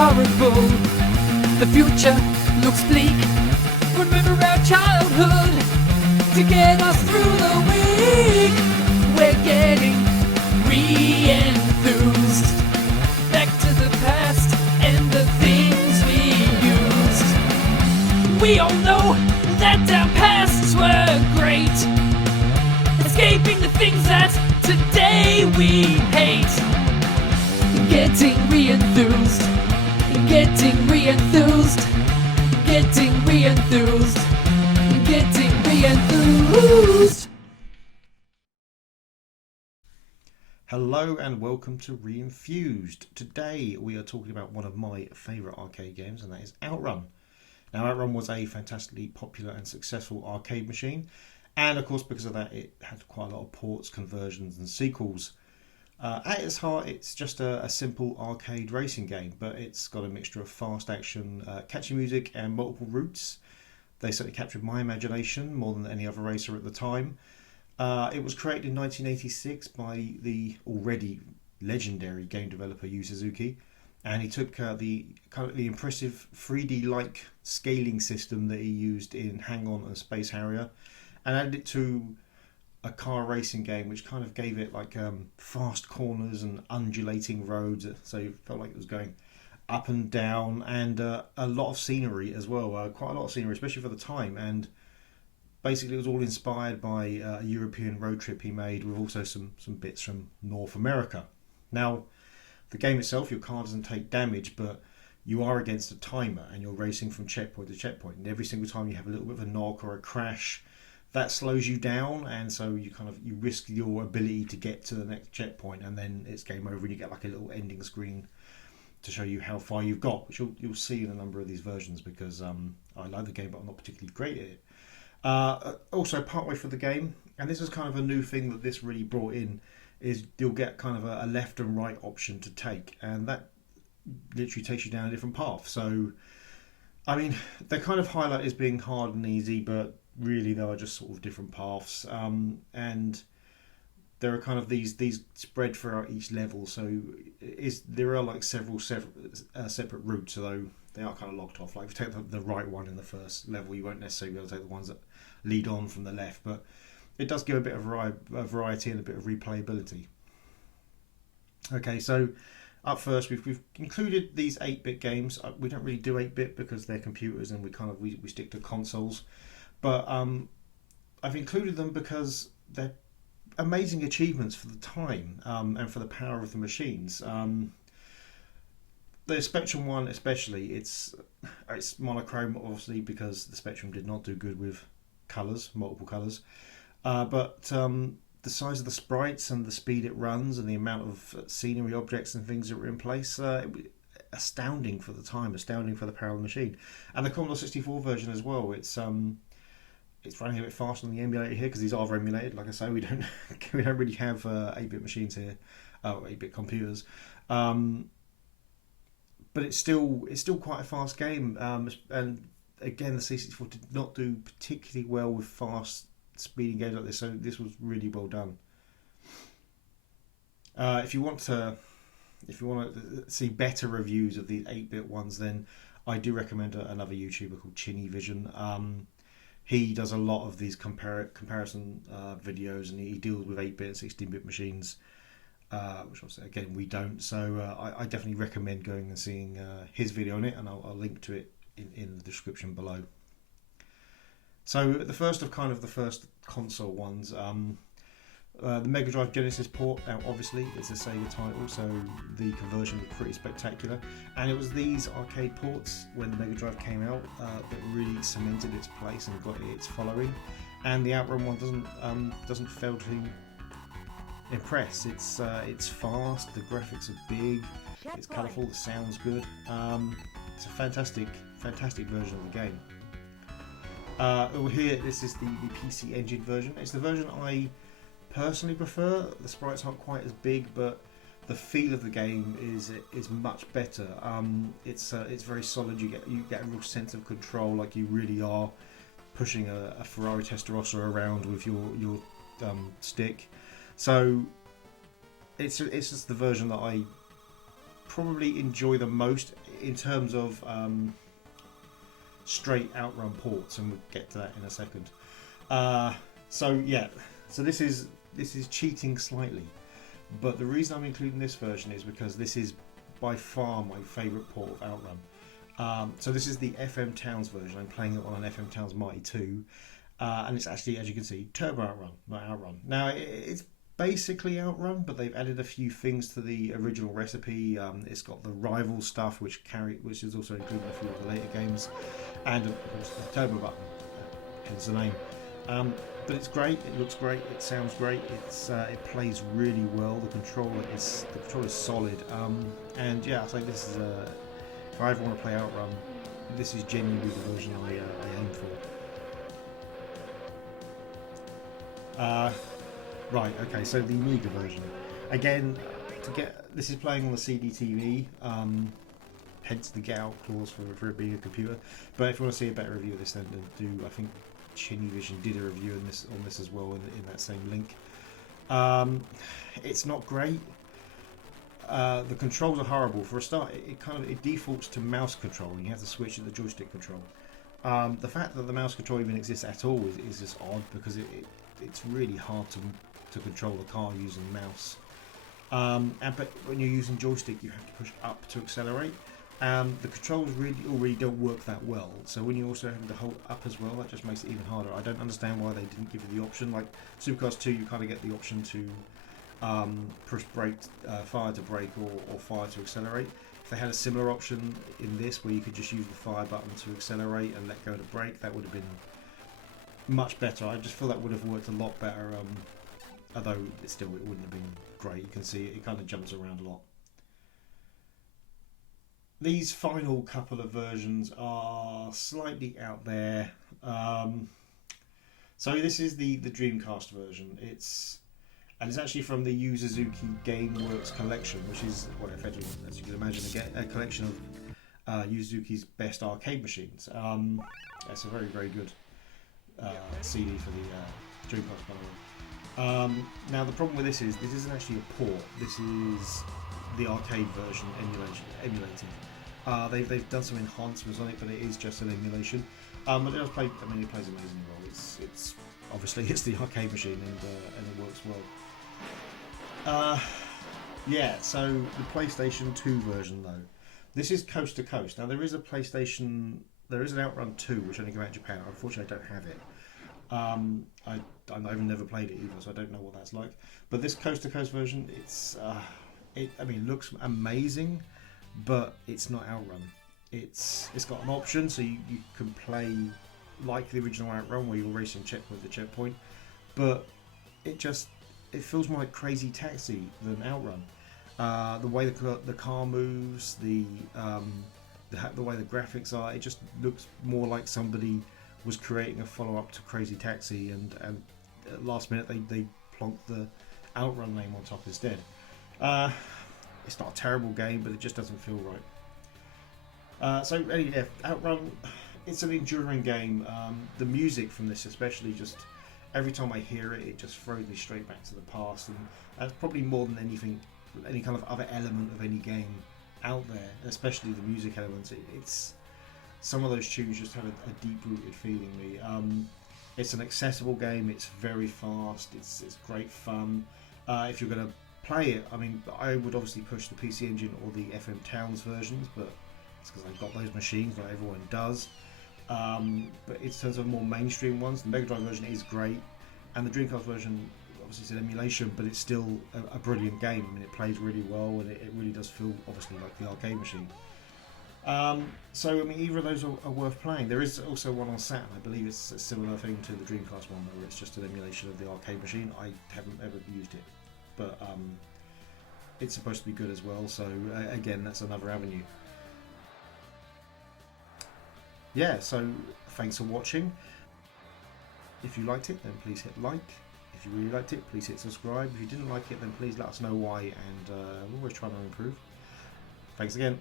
horrible. The future looks bleak. Remember our childhood to get us through the week. We're getting re-enthused. Back to the past and the things we used. We all know that our pasts were great. Escaping the things that today we hate. Getting re-enthused. Getting re-enthused. Getting re-enthused. Getting re-enthused. Hello and welcome to Re-enthused. Today we are talking about one of my favourite arcade games, and that is Outrun. Now, Outrun was a fantastically popular and successful arcade machine, and of course because of that it had quite a lot of ports, conversions and sequels. At its heart, it's just a simple arcade racing game, but it's got a mixture of fast action, catchy music and multiple routes. They certainly captured my imagination more than any other racer at the time. It was created in 1986 by the already legendary game developer Yu Suzuki, and he took the impressive 3D-like scaling system that he used in Hang-On and Space Harrier and added it to a car racing game, which kind of gave it like fast corners and undulating roads, so you felt like it was going up and down, and a lot of scenery as well, quite a lot of scenery, especially for the time. And basically it was all inspired by a European road trip he made, with also some bits from North America. Now, the game itself, your car doesn't take damage, but you are against a timer and you're racing from checkpoint to checkpoint, and every single time you have a little bit of a knock or a crash, that slows you down, and so you risk your ability to get to the next checkpoint, and then it's game over and you get like a little ending screen to show you how far you've got, which you'll see in a number of these versions, because I like the game but I'm not particularly great at it. Also, partway through the game, and this is kind of a new thing that this really brought in, is you'll get kind of a left and right option to take, and that literally takes you down a different path. So I mean, they kind of highlight as being hard and easy, but really they are just sort of different paths, and there are kind of these spread throughout each level, so there are like several separate routes, although they are kind of locked off. Like if you take the right one in the first level, you won't necessarily be able to take the ones that lead on from the left, but it does give a bit of variety and a bit of replayability. Okay, so up first we've included these 8-bit games. We don't really do 8-bit because they're computers, and we stick to consoles. But I've included them because they're amazing achievements for the time, and for the power of the machines. The Spectrum one especially, it's monochrome obviously because the Spectrum did not do good with multiple colours. But the size of the sprites and the speed it runs and the amount of scenery, objects and things that were in place, astounding for the time, astounding for the power of the machine. And the Commodore 64 version as well, it's running a bit faster than the emulator here, because these are emulated. Like I say, we don't really have 8-bit machines here, 8-bit computers, but it's still quite a fast game. And again, the C64 did not do particularly well with fast speeding games like this, so this was really well done. If you want to see better reviews of the 8-bit ones, then I do recommend another YouTuber called Chinny Vision. He does a lot of these comparison videos, and he deals with 8-bit and 16-bit machines, which obviously again we don't. So I definitely recommend going and seeing his video on it, and I'll link to it in the description below. So the first console ones, the Megadrive Genesis port. Now obviously it's a Sega title, so the conversion was pretty spectacular, and it was these arcade ports when the Megadrive came out that really cemented its place and got its following. And the Outrun one doesn't fail to impress. It's fast, the graphics are big, it's colourful, the sound's good. It's a fantastic version of the game. Over here, this is the PC Engine version. It's the version I personally prefer. The sprites aren't quite as big, but the feel of the game is much better. It's very solid. You get a real sense of control, like you really are pushing a Ferrari Testarossa around with your stick. So it's just the version that I probably enjoy the most in terms of straight Outrun ports, and we'll get to that in a second. So yeah, so this is cheating slightly, but the reason I'm including this version is because this is by far my favourite port of Outrun. So this is the FM Towns version. I'm playing it on an FM Towns Marty 2, and it's actually, as you can see, Turbo Outrun, not Outrun. Now it's basically Outrun, but they've added a few things to the original recipe. It's got the rival stuff, which is also included in a few of the later games, and of course the turbo button, hence the name. But it's great. It looks great. It sounds great. It plays really well. The controller is solid. And yeah, I think this is if I ever want to play Outrun, this is genuinely the version I aim for. Right, okay, so the Amiga version. Again, this is playing on the CDTV, hence the get out clause for it being a computer. But if you want to see a better review of this, then do, I think Chinny Vision did a review on this as well in that same link. It's not great. The controls are horrible. For a start, it defaults to mouse control, and you have to switch to the joystick control. The fact that the mouse control even exists at all is just odd, because it's really hard to control the car using the mouse. But when you're using joystick, you have to push up to accelerate. The controls already don't work that well. So when you also have to hold up as well, that just makes it even harder. I don't understand why they didn't give you the option. Like Supercars 2, you kind of get the option to push brake, fire to brake, or fire to accelerate. If they had a similar option in this, where you could just use the fire button to accelerate and let go to brake, that would have been much better. I just feel that would have worked a lot better. Although it wouldn't have been great. You can see it kind of jumps around a lot. These final couple of versions are slightly out there. So this is the Dreamcast version. It's actually from the Yu Suzuki GameWorks collection, which is, well, effectively, as you can imagine, a collection of Yu Suzuki's best arcade machines. It's a very, very good CD for the Dreamcast, by the way. Now the problem with this isn't actually a port. This is the arcade version emulated. They've done some enhancements on it, but it is just an emulation. But it does play. I mean, it plays amazingly well. It's obviously it's the arcade machine, and it works well. Yeah. So the PlayStation 2 version, though, this is coast to coast. Now there is an Outrun 2 which only came out in Japan. Unfortunately, I don't have it. I've never played it either, so I don't know what that's like. But this coast to coast version, it looks amazing, but it's not Outrun. It's got an option, so you can play like the original Outrun, where you're racing checkpoint to checkpoint, but it feels more like Crazy Taxi than Outrun. The way the car moves, the way the graphics are, it just looks more like somebody was creating a follow-up to Crazy Taxi, and at last minute they plonked the Outrun name on top instead. It's not a terrible game, but it just doesn't feel right. So yeah, Outrun, it's an enduring game. The music from this especially, just every time I hear it, it just throws me straight back to the past, and that's probably more than anything, any kind of other element of any game out there, especially the music elements. It's some of those tunes just have a deep-rooted feeling. It's an accessible game. It's very fast. It's great fun. If you're going to play it, I mean, I would obviously push the PC Engine or the FM Towns versions, but it's because I've got those machines. Not everyone does. But in terms of more mainstream ones, the Megadrive version is great, and the Dreamcast version, obviously it's an emulation, but it's still a brilliant game. I mean, it plays really well, and it really does feel obviously like the arcade machine. So I mean, either of those are worth playing. There is also one on Saturn. I believe it's a similar thing to the Dreamcast one, where it's just an emulation of the arcade machine. I haven't ever used it, but it's supposed to be good as well. So again, that's another avenue. Yeah. So thanks for watching. If you liked it, then please hit like. If you really liked it, please hit subscribe. If you didn't like it, then please let us know why, and we're always trying to improve. Thanks again.